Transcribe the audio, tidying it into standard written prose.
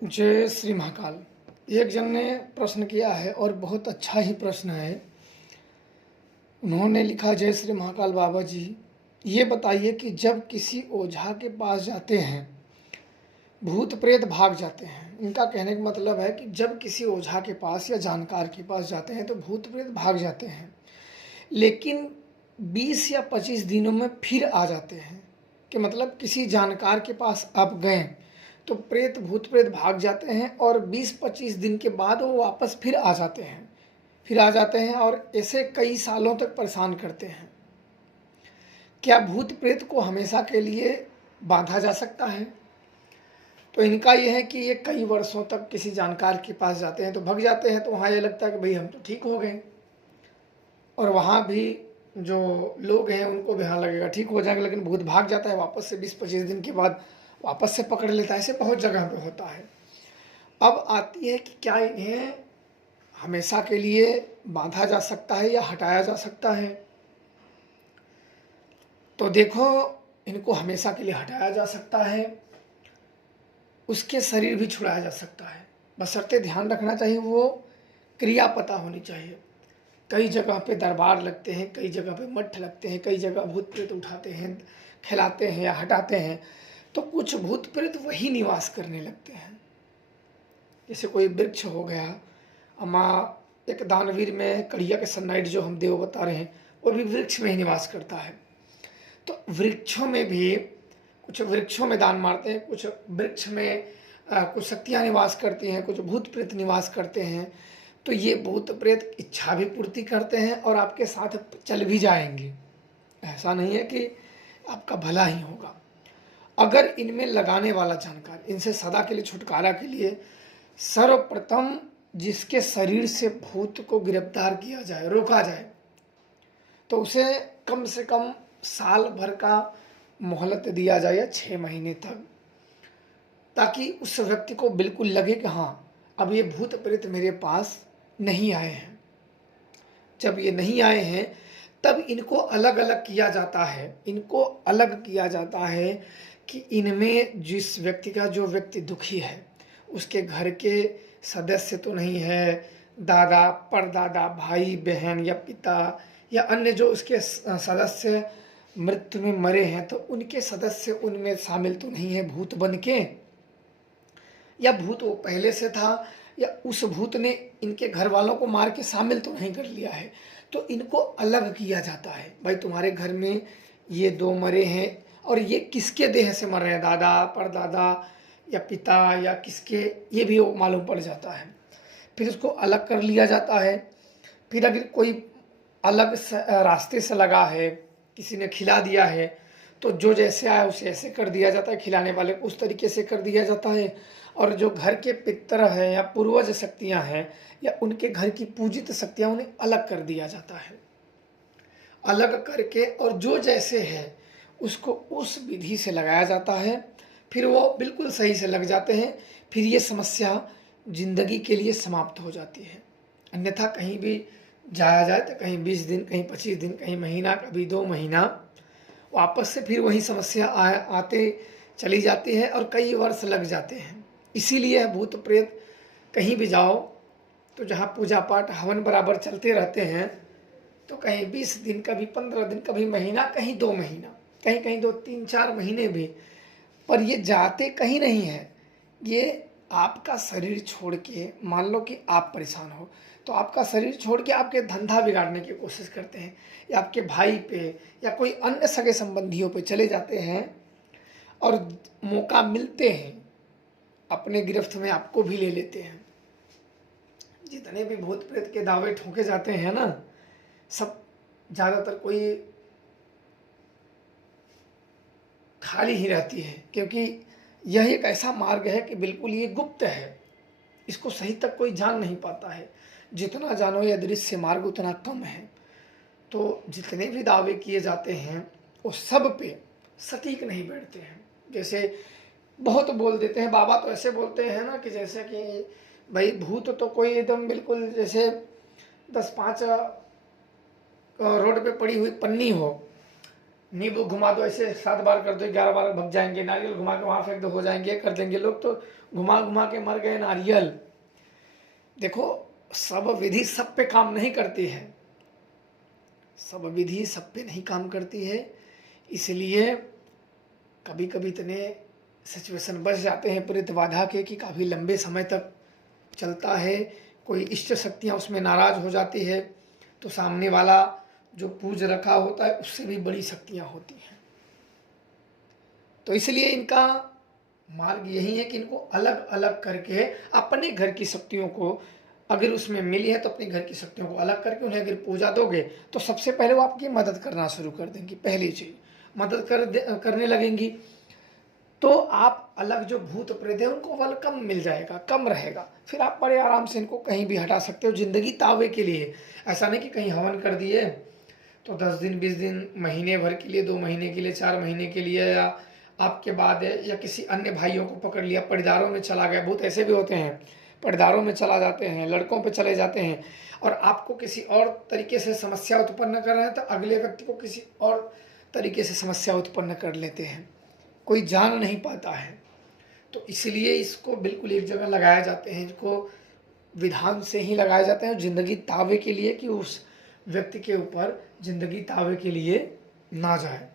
जय श्री महाकाल। एक जन ने प्रश्न किया है और बहुत अच्छा ही प्रश्न है। उन्होंने लिखा, जय श्री महाकाल बाबा जी, ये बताइए कि जब किसी ओझा के पास जाते हैं भूत प्रेत भाग जाते हैं। इनका कहने का मतलब है कि जब किसी ओझा के पास या जानकार के पास जाते हैं तो भूत प्रेत भाग जाते हैं, लेकिन 20 या 25 दिनों में फिर आ जाते हैं। कि मतलब किसी जानकार के पास आप गए तो भूत प्रेत भाग जाते हैं और 20-25 दिन के बाद वो वापस फिर आ जाते हैं और ऐसे कई सालों तक परेशान करते हैं। क्या भूत प्रेत को हमेशा के लिए बांधा जा सकता है? तो इनका यह है कि ये कई वर्षों तक किसी जानकार के पास जाते हैं तो भाग जाते हैं, तो वहाँ ये लगता है कि भाई हम तो ठीक हो गए, और वहाँ भी जो लोग हैं उनको भी हाँ लगेगा ठीक हो जाएगा, लेकिन भूत भाग जाता है वापस से 20-25 दिन के बाद वापस से पकड़ लेता है। ऐसे बहुत जगह पे होता है। अब आती है कि क्या इन्हें हमेशा के लिए बांधा जा सकता है या हटाया जा सकता है? तो देखो, इनको हमेशा के लिए हटाया जा सकता है, उसके शरीर भी छुड़ाया जा सकता है, बशर्ते ध्यान रखना चाहिए वो क्रिया पता होनी चाहिए। कई जगह पे दरबार लगते हैं, कई जगह पे मठ लगते हैं, कई जगह भूत प्रेत उठाते हैं, खिलाते हैं या हटाते हैं, तो कुछ भूत प्रेत वही निवास करने लगते हैं। जैसे कोई वृक्ष हो गया, अमा एक दानवीर में कड़िया के सन्नाइट जो हम देव बता रहे हैं, वो भी वृक्ष में ही निवास करता है। तो वृक्षों में भी कुछ वृक्षों में दान मारते हैं, कुछ वृक्ष में कुछ शक्तियाँ निवास करती हैं, कुछ भूत प्रेत निवास करते हैं। तो ये भूत प्रेत इच्छा भी पूर्ति करते हैं और आपके साथ चल भी जाएंगे। ऐसा नहीं है कि आपका भला ही होगा। अगर इनमें लगाने वाला जानकार इनसे सदा के लिए छुटकारा के लिए सर्वप्रथम जिसके शरीर से भूत को गिरफ्तार किया जाए, रोका जाए, तो उसे कम से कम साल भर का मोहलत दिया जाए या 6 महीने तक, ताकि उस व्यक्ति को बिल्कुल लगे कि हाँ अब ये भूत प्रेत मेरे पास नहीं आए हैं। जब ये नहीं आए हैं तब इनको अलग अलग किया जाता है। इनको अलग किया जाता है कि इनमें जिस व्यक्ति का जो व्यक्ति दुखी है उसके घर के सदस्य तो नहीं है, दादा परदादा भाई बहन या पिता या अन्य जो उसके सदस्य मृत्यु में मरे हैं, तो उनके सदस्य उनमें शामिल तो नहीं है भूत बन के, या भूत वो पहले से था, या उस भूत ने इनके घर वालों को मार के शामिल तो नहीं कर लिया है। तो इनको अलग किया जाता है। भाई तुम्हारे घर में ये 2 मरे हैं और ये किसके देह से मर रहे हैं, दादा परदादा या पिता या किसके, ये भी वो मालूम पड़ जाता है। फिर उसको अलग कर लिया जाता है। फिर अगर कोई अलग रास्ते से लगा है, किसी ने खिला दिया है, तो जो जैसे आया उसे ऐसे कर दिया जाता है, खिलाने वाले को उस तरीके से कर दिया जाता है। और जो घर के पितर हैं या पूर्वज शक्तियां हैं या उनके घर की पूजित शक्तियां, उन्हें अलग कर दिया जाता है। अलग करके और जो जैसे है उसको उस विधि से लगाया जाता है। फिर वो बिल्कुल सही से लग जाते हैं। फिर ये समस्या जिंदगी के लिए समाप्त हो जाती है। अन्यथा कहीं भी जाया जाए तो कहीं 20 दिन, कहीं 25 दिन, कहीं महीना, कभी 2 महीना, वापस से फिर वही समस्या आते चली जाती है और कई वर्ष लग जाते हैं। इसीलिए भूत प्रेत कहीं भी जाओ तो जहाँ पूजा पाठ हवन बराबर चलते रहते हैं, तो कहीं 20 दिन, कभी 15 दिन, कभी महीना, कहीं 2 महीना, कहीं कहीं 2-3-4 महीने भी, पर ये जाते कहीं नहीं है। ये आपका शरीर छोड़ के, मान लो कि आप परेशान हो तो आपका शरीर छोड़ के आपके धंधा बिगाड़ने की कोशिश करते हैं, या आपके भाई पे या कोई अन्य सगे संबंधियों पे चले जाते हैं, और मौका मिलते हैं अपने गिरफ्त में आपको भी ले लेते हैं। जितने भी भूत प्रेत के दावे ठोके जाते हैं ना, सब ज़्यादातर कोई खाली ही रहती है, क्योंकि यह एक ऐसा मार्ग है कि बिल्कुल ये गुप्त है, इसको सही तक कोई जान नहीं पाता है। जितना जानो ये दृश्य मार्ग उतना कम है। तो जितने भी दावे किए जाते हैं वो सब पे सटीक नहीं बैठते हैं। जैसे बहुत बोल देते हैं, बाबा तो ऐसे बोलते हैं ना कि जैसे कि भाई भूत तो कोई एकदम बिल्कुल जैसे 10-5 रोड पे पड़ी हुई पन्नी हो, नींबू घुमा दो, ऐसे 7 बार कर दो, 11 बार भग जाएंगे। नारियल घुमा के वहाँ फेंक दो, हो जाएंगे, कर देंगे। लोग तो घुमा घुमा के मर गए नारियल। देखो, सब विधि सब पे काम नहीं करती है, सब विधि सब पे नहीं काम करती है। इसलिए कभी कभी इतने सिचुएशन बच जाते हैं पुरित बाधा के कि काफ़ी लंबे समय तक चलता है। कोई इष्ट शक्तियाँ उसमें नाराज हो जाती है तो सामने वाला जो पूज रखा होता है उससे भी बड़ी शक्तियाँ होती हैं। तो इसलिए इनका मार्ग यही है कि इनको अलग अलग करके अपने घर की शक्तियों को, अगर उसमें मिली है तो अपने घर की शक्तियों को अलग करके उन्हें अगर पूजा दोगे तो सबसे पहले वो आपकी मदद करना शुरू कर देंगी। पहली चीज मदद करने लगेंगी तो आप अलग जो भूत प्रेत है उनको बल कम मिल जाएगा, कम रहेगा। फिर आप बड़े आराम से इनको कहीं भी हटा सकते हो जिंदगी तावे के लिए। ऐसा नहीं कि कहीं हवन कर दिए तो 10 दिन 20 दिन, महीने भर के लिए, 2 महीने के लिए, 4 महीने के लिए, या आपके बाद या किसी अन्य भाइयों को पकड़ लिया, पड़ीदारों में चला गया। बहुत ऐसे भी होते हैं, पड़ीदारों में चला जाते हैं, लड़कों पे चले जाते हैं और आपको किसी और तरीके से समस्या उत्पन्न कर रहे हैं तो अगले व्यक्ति को किसी और तरीके से समस्या उत्पन्न कर लेते हैं, कोई जान नहीं पाता है। तो इसलिए इसको बिल्कुल एक जगह लगाए जाते हैं, इसको विधान से ही लगाए जाते हैं जिंदगी तावे के लिए, कि उस व्यक्ति के ऊपर जिंदगी तावे के लिए ना जाए।